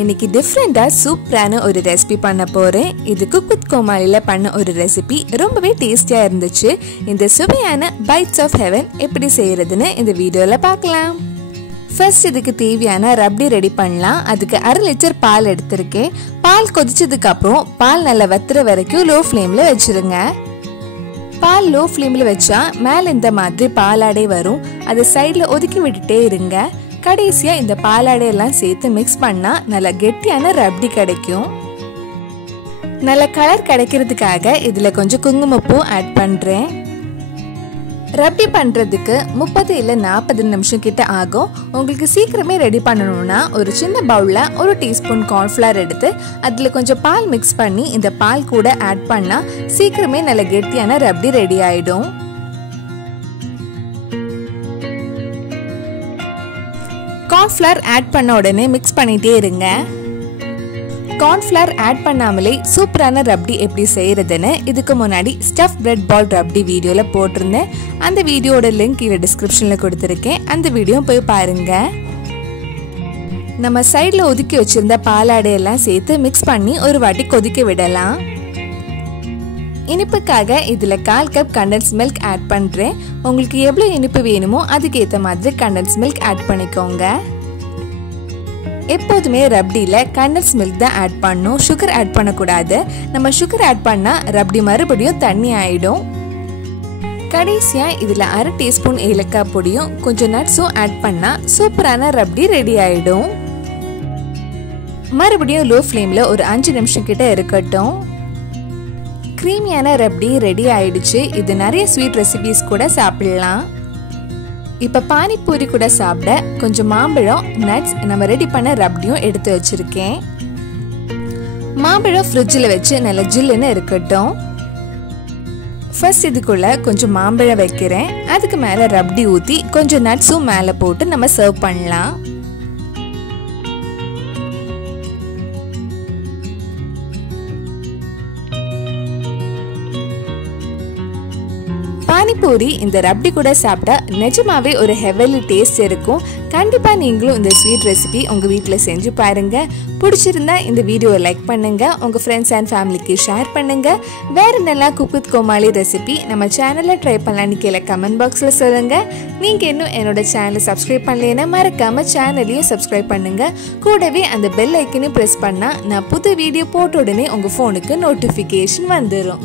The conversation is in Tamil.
இன்னைக்கு டிஃப்ரெண்டா சூப்பரான ஒரு ரெசிபி பண்ண போறேன். இது குக் வித் கோமாளில பண்ண ஒரு ரெசிபி. ரொம்பவே டேஸ்டியா இருந்துச்சு. இந்த சுவையான பைட்ஸ் ஆஃப் ஹெவன் எப்படி செய்யறதுன்னு இந்த வீடியோல பார்க்கலாம். ஃபர்ஸ்ட் இதுக்கு தேவையான ரப்டி ரெடி பண்ணலாம். அதுக்கு 1/2 லிட்டர் பால் எடுத்திருக்கேன். பால் கொதிச்சதுக்கு அப்புறம் பால் நல்லா வத்துற வரைக்கும் லோ ஃப்ளேம்ல வச்சிருங்க. பால் லோ ஃப்ளேம்ல வச்சா மேல இந்த மாதிரி பாலாடை வரும். அதை சைட்ல ஒதுக்கி விட்டுட்டே இருங்க. கடைசியா இந்த பாலாடை எல்லாம் சேர்த்து மிக்ஸ் பண்ணா நல்ல கெட்டியான ரப்டி கிடைக்கும். நல்ல கலர் கிடைக்கிறதுக்காக இதுல கொஞ்சம் குங்குமப்பூ ஆட் பண்றேன். ரப்டி பண்றதுக்கு 30 இல்ல 40 நிமிஷம் கிட்ட ஆகும். உங்களுக்கு சீக்கிரமே ரெடி பண்ணணும்னா ஒரு சின்ன பவுல்ல 1 டீஸ்பூன் கார்ன்ஃப்ளவர் எடுத்து அதுல கொஞ்சம் பால் மிக்ஸ் பண்ணி இந்த பால் கூட ஆட் பண்ணா சீக்கிரமே நல்ல கெட்டியான ரப்டி ரெடி ஆயிடும். கார்ன்ஃப்ளவர் ஆட் பண்ண உடனே மிக்ஸ் பண்ணிட்டே இருங்க. கார்ன்ஃப்ளவர் ஆட் பண்ணாமலே சூப்பரான ரப்டி எப்படி செய்யறதுன்னு இதுக்கு முன்னாடி ஸ்டஃப் பிரெட் பால் ரப்டி வீடியோல போட்டிருந்தேன். அந்த வீடியோட லிங்க் கீழே டிஸ்கிரிப்ஷன்ல கொடுத்துருக்கேன். அந்த வீடியோ போய் பாருங்க. நம்ம சைட்ல ஒதுக்கி வச்சிருந்த பாலாடையெல்லாம் சேர்த்து மிக்ஸ் பண்ணி ஒரு வாட்டி கொதிக்க விடலாம். இனிப்புக்காக இதுல 1/4 கப் கண்டென்ஸ் மில்க் ஆட் பண்றேன். உங்களுக்கு எவ்வளவு இனிப்பு வேணுமோ அதுக்கு ஏத்த மாதிரி கண்டென்ஸ் மில்க் ஆட் பண்ணிக்கோங்க. எப்போதுமே ரப்டில கண்டென்ஸ் மில்க் தான் ஆட் பண்ணணும், சுகர் ஆட் பண்ணக்கூடாது. நம்ம சுகர் ஆட் பண்ணா ரப்டி மறுபடியும் தண்ணி ஆயிடும். கடைசியா இதுல 1/2 டீஸ்பூன் ஏலக்காய் பொடியும் கொஞ்சம் நட்ஸும் ஆட் பண்ணா சூப்பரான ரப்டி ரெடி ஆயிடும். மறுபடியும் லோ ஃப்ளேம்ல ஒரு 5 நிமிஷம் கிட்ட இருக்கட்டும். கிரீமியான ரப்டி ரெடி ஆயிடுச்சு. இது நிறைய ஸ்வீட் ரெசிபிஸ் கூட சாப்பிடலாம். இப்ப பானிபூரி கூட சாப்பிட கொஞ்சம் மாம்பழம், நட்ஸ், நம்ம ரெடி பண்ண ரப்டியும் எடுத்து வச்சிருக்கேன். மாம்பழம் ஃப்ரிட்ஜில் வச்சு நல்ல ஜில்லுன்னு இருக்கட்டும். ஃபர்ஸ்ட் இதுக்குள்ள கொஞ்சம் மாம்பழம் வைக்கிறேன். அதுக்கு மேல ரப்டி ஊத்தி கொஞ்சம் நட்ஸும் மேல போட்டு நம்ம சர்வ் பண்ணலாம். பானிபூரி இந்த ரப்டி கூட சாப்பிட்டா நிஜமாவே ஒரு ஹெவன்லி டேஸ்ட் இருக்கும். கண்டிப்பா நீங்களும் இந்த ஸ்வீட் ரெசிபி உங்க வீட்டுல செஞ்சு பாருங்க. பிடிச்சிருந்தா இந்த வீடியோவை லைக் பண்ணுங்க, உங்க ஃப்ரெண்ட்ஸ் அண்ட் ஃபேமிலிக்கு ஷேர் பண்ணுங்க. வேற நல்லா குக் வித் கோமாளி ரெசிபி நம்ம சேனல்ல ட்ரை பண்ணலான்னு கீழே கமெண்ட் பாக்ஸ்ல சொல்லுங்க. நீங்க இன்னும் என்னோட சேனலை சப்ஸ்கிரைப் பண்ணலைன்னா மறக்காம சேனலையும் சப்ஸ்கிரைப் பண்ணுங்க. கூடவே அந்த பெல் ஐக்கனையும் பிரஸ் பண்ணா நான் புது வீடியோ போட்ட உடனே உங்க போனுக்கு நோட்டிபிகேஷன் வந்துடும்.